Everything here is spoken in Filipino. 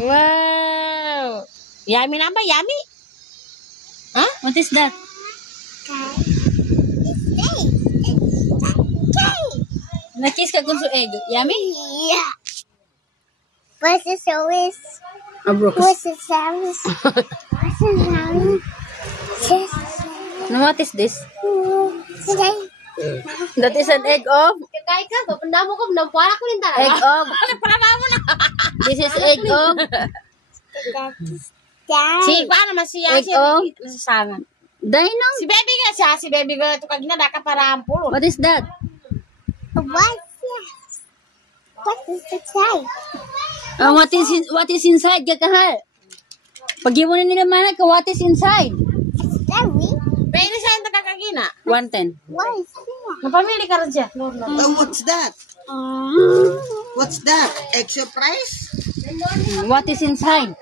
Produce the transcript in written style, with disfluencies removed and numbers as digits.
Wow. Yummy na ba? Yummy? Huh? What is that? Na-kiss ka kung sa egg. Yummy? Yeah. What's the service? What's the service? What's the service? No, what is this? Today. That is an egg of? Kakain ka ba? Pandamo ko. Nampara ko rin talaga. Egg of? Palama mo na. This is egg of? Si, paano masiya Egg siya? of? Nasasangan. Dino? Si baby nga siya. Si baby nga. Ito kagina daka para ampulo. What is that? What is the time? What is inside, kakahal? Pag-iwan na nila mana ka, what is inside? Very. Pwede siya yung kagina. 110. What is that? Napamili ka rin siya. What's that? What's that? Extra price? What is inside?